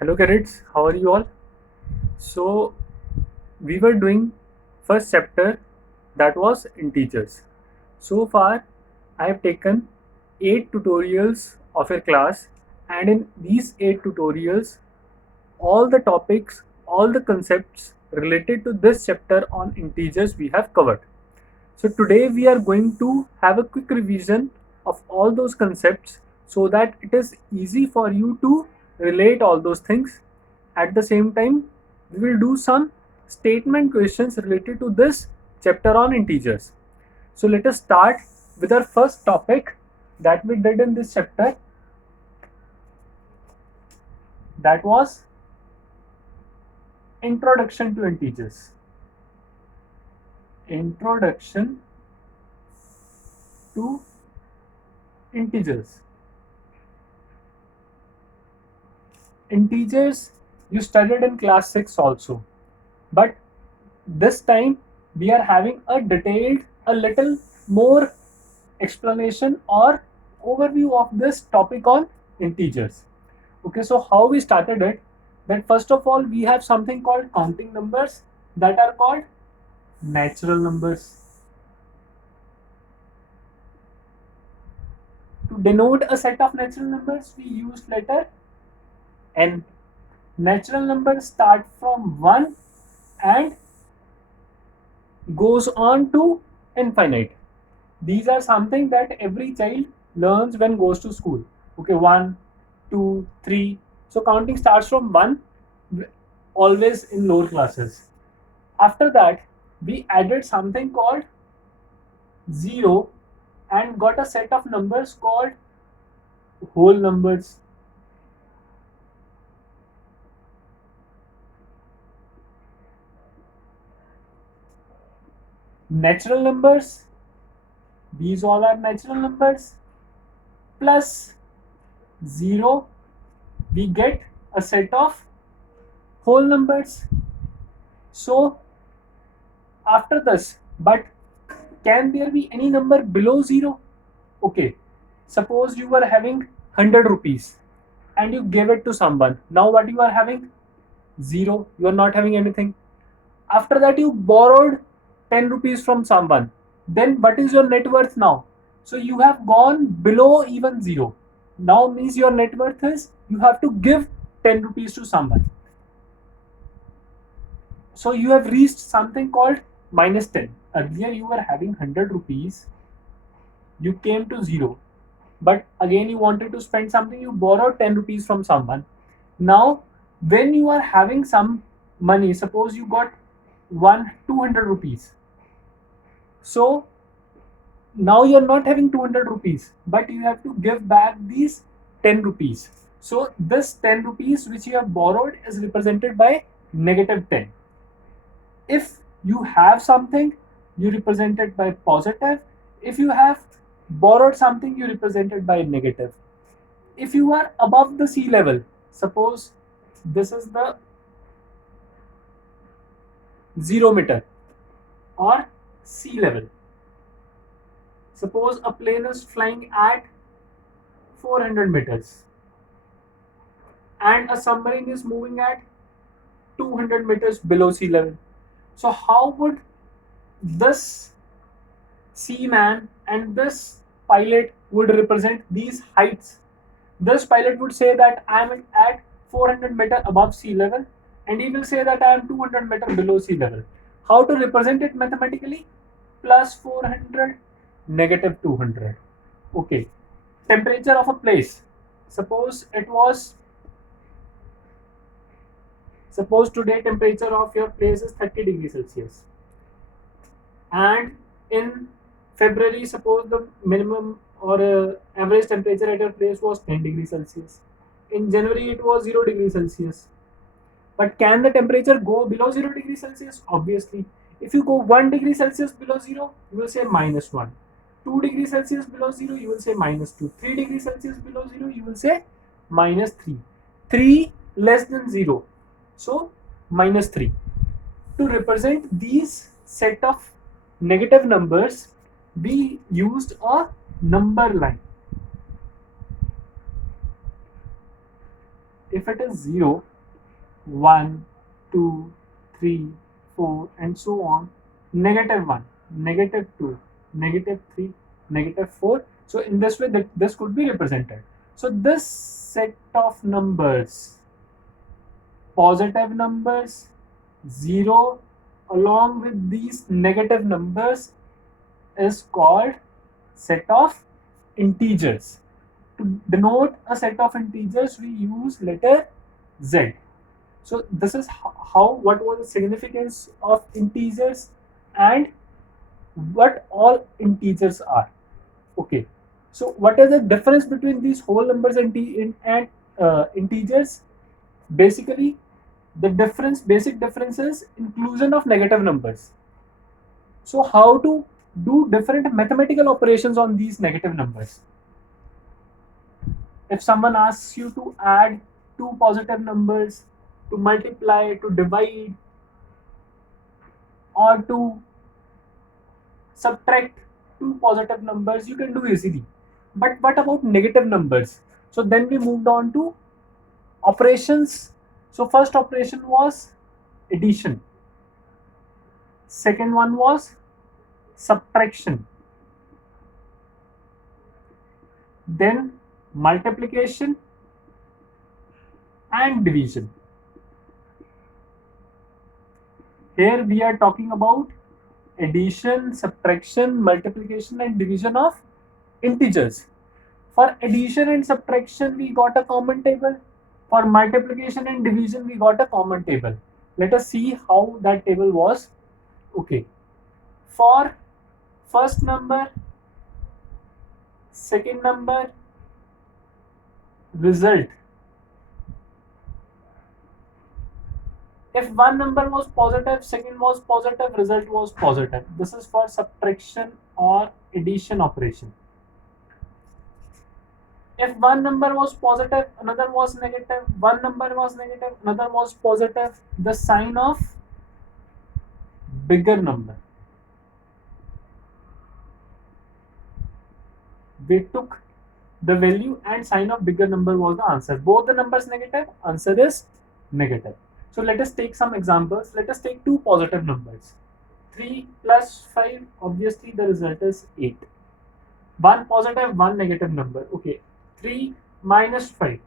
Hello kids, how are you all? So we were doing first chapter, that was integers. So far I have taken 8 tutorials of your class, and in these 8 tutorials all the topics, all the concepts related to this chapter on integers we have covered. So today we are going to have a quick revision of all those concepts so that it is easy for you to relate all those things. At the same time, we will do some statement questions related to this chapter on integers. So let us start with our first topic that we did in this chapter, that was introduction to integers. Introduction to integers. Integers you studied in class 6 also, but this time we are having a detailed, a little more explanation or overview of this topic on integers. Okay, so how we started it, that first of all we have something called counting numbers that are called natural numbers. To denote a set of natural numbers we use letter n. Natural numbers start from 1 and goes on to infinite. These are something that every child learns when goes to school. Okay, 1, 2, 3. So counting starts from 1, always in lower classes. After that, we added something called 0 and got a set of numbers called whole numbers. Natural numbers, these all are natural numbers, plus 0, we get a set of whole numbers. So after this, but can there be any number below 0? Okay, suppose you were having 100 rupees and you gave it to someone. Now what you are having? 0. You are not having anything. After that you borrowed 10 rupees from someone. Then what is your net worth now? So you have gone below even 0. Now means your net worth is you have to give 10 rupees to someone. So you have reached something called minus 10. Earlier you were having 100 rupees, you came to 0, but again you wanted to spend something, you borrowed 10 rupees from someone. Now when you are having some money, suppose you got 200 rupees, so now you are not having 200 rupees, but you have to give back these 10 rupees. So this 10 rupees which you have borrowed is represented by negative 10. If you have something, you represent it by positive. If you have borrowed something, you represent it by negative. If you are above the sea level, suppose this is the 0 meter or sea level. Suppose a plane is flying at 400 meters and a submarine is moving at 200 meters below sea level. So how would this seaman and this pilot would represent these heights? This pilot would say that I am at 400 meter above sea level, and he will say that I am 200 meter below sea level. How to represent it mathematically? Plus 400, negative 200. Okay. Temperature of a place. Suppose today temperature of your place is 30 degrees Celsius, and in February suppose the minimum or average temperature at your place was 10 degrees Celsius. In January it was 0 degrees Celsius. But can the temperature go below 0 degrees Celsius? Obviously. If you go 1 degree Celsius below 0, you will say minus 1. 2 degrees Celsius below 0, you will say minus 2. 3 degrees Celsius below 0, you will say minus 3. 3 less than 0. So minus 3. To represent these set of negative numbers, we used a number line. if it is 0, 1, 2, 3, 4, and so on, -1, -2, -3, -4. So in this way, this could be represented. So this set of numbers, positive numbers, 0, along with these negative numbers, is called set of integers. To denote a set of integers, we use letter Z. So this is what was the significance of integers and what all integers are. Okay. So what is the difference between these whole numbers and integers? Basically, the basic difference is inclusion of negative numbers. So how to do different mathematical operations on these negative numbers? If someone asks you to add two positive numbers, to multiply, to divide, or to subtract two positive numbers, you can do easily. But what about negative numbers? So then we moved on to operations. So first operation was addition. Second one was subtraction. Then multiplication and division. Here we are talking about addition, subtraction, multiplication, and division of integers. For addition and subtraction, we got a common table. For multiplication and division, we got a common table. Let us see how that table was. Okay. For first number, second number, result. If one number was positive, second was positive, result was positive. This is for subtraction or addition operation. If one number was positive, another was negative, one number was negative, another was positive, the sign of bigger number. We took the value and sign of bigger number was the answer. Both the numbers negative, answer is negative. So let us take some examples. Let us take two positive numbers. 3 plus 5, obviously the result is 8. One positive, one negative number. Okay. 3 minus 5.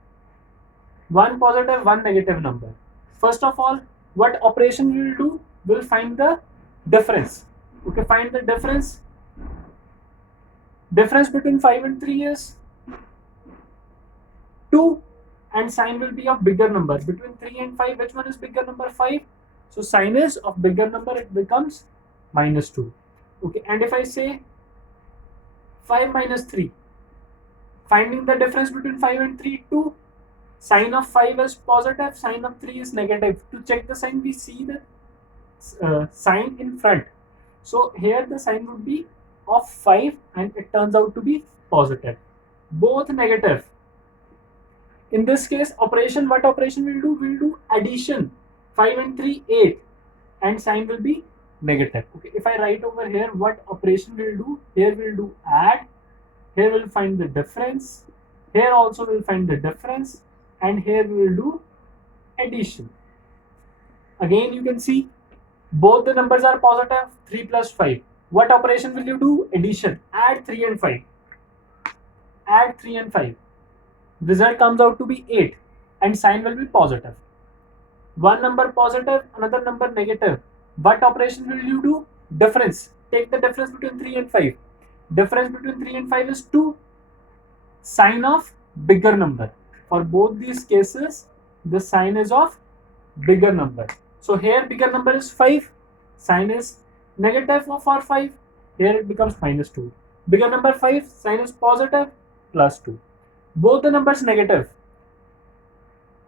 One positive, one negative number. First of all, what operation we will do? We'll find the difference. Okay, find the difference. Difference between 5 and 3 is 2, and sign will be of bigger number. Between 3 and 5, which one is bigger number? 5. So sign is of bigger number, it becomes -2. Okay, and if I say 5 minus 3, finding the difference between 5 and 3, 2. Sign of 5 is positive, sign of 3 is negative. To check the sign, we see the sign in front. So here the sign would be of 5 and it turns out to be positive. Both negative. In this case, operation, what operation we'll do? We'll do addition. 5 and 3, 8. And sign will be negative. Okay, if I write over here what operation we'll do, here we'll do add. Here we'll find the difference. Here also we'll find the difference. And here we will do addition. Again, you can see both the numbers are positive. 3 plus 5. What operation will you do? Addition. Add 3 and 5. Add 3 and 5. Result comes out to be 8 and sign will be positive. One number positive, another number negative. What operation will you do? Difference. Take the difference between 3 and 5. Difference between 3 and 5 is 2. Sign of bigger number. For both these cases, the sign is of bigger number. So here bigger number is 5. Sign is negative for 5. Here it becomes -2. Bigger number 5, sign is positive, +2. Both the numbers negative.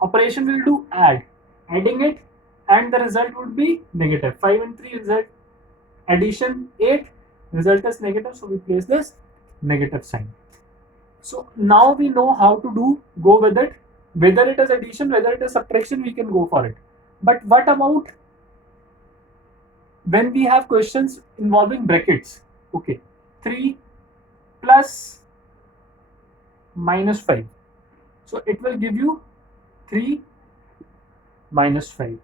Operation will do add. Adding it and the result would be negative. 5 and 3 result. Addition 8. Result is negative. So we place this negative sign. So now we know how to go with it. Whether it is addition, whether it is subtraction, we can go for it. But what about when we have questions involving brackets? Okay, 3 plus -5. So it will give you 3 minus 5.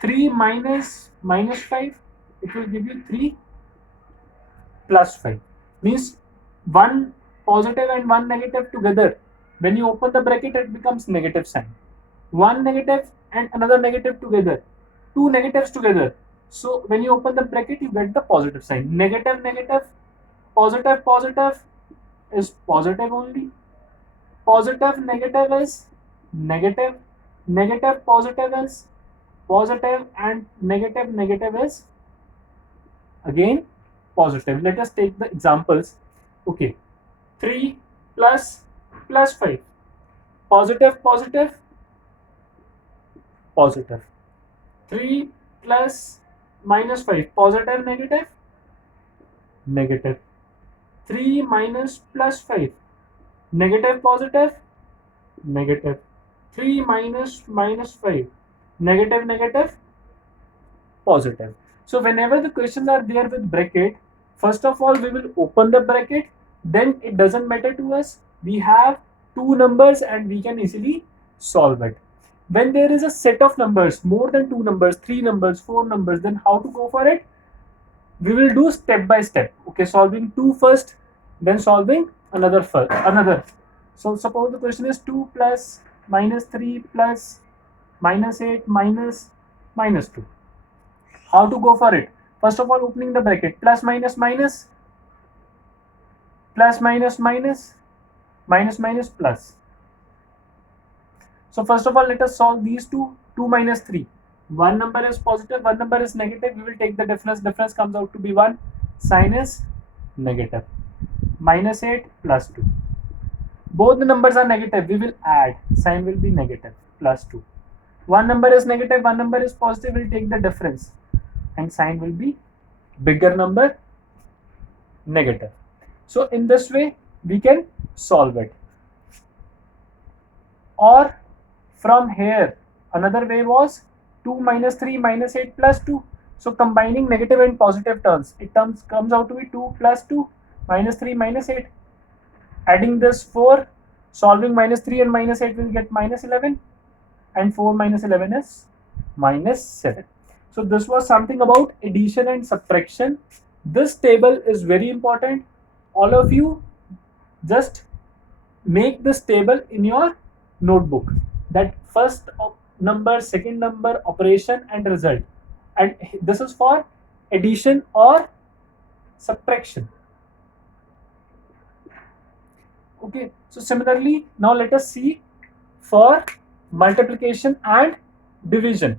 3 minus minus 5, it will give you 3 plus 5. Means one positive and one negative together. When you open the bracket, it becomes negative sign. One negative and another negative together. Two negatives together. So when you open the bracket, you get the positive sign. Negative, negative, positive, positive is positive only. Positive, negative is negative. Negative, positive is positive, and negative, negative is again positive. Let us take the examples. Okay, 3 plus plus 5. Positive, positive, positive. 3 plus minus 5. Positive, negative, negative. 3 minus plus 5. Negative, positive, negative. 3 minus minus 5. Negative, negative, positive. So whenever the questions are there with bracket, first of all we will open the bracket, then it doesn't matter to us. We have two numbers and we can easily solve it. When there is a set of numbers, more than two numbers, three numbers, four numbers, then how to go for it? We will do step by step. Okay, solving two first, then solving another first, another. So suppose the question is 2 plus minus 3 plus minus 8 minus minus 2. How to go for it? First of all, opening the bracket, plus minus minus, plus minus minus, minus minus plus. So first of all, let us solve these two. 2 minus 3. One number is positive, one number is negative. We will take the difference. Difference comes out to be 1. Sign is negative. Minus 8 plus 2. Both the numbers are negative. We will add. Sign will be negative. Plus 2. One number is negative, one number is positive. We will take the difference. And sign will be bigger number, negative. So in this way we can solve it. Or from here another way was 2 minus 3 minus 8 plus 2. So combining negative and positive terms, it comes out to be 2 plus 2 minus 3 minus 8. Adding this 4, solving minus 3 and minus 8 will get minus 11, and 4 minus 11 is minus 7. So this was something about addition and subtraction. This table is very important. All of you just make this table in your notebook. That first number, second number, operation and result. And this is for addition or subtraction. Okay, so similarly, now let us see for multiplication and division.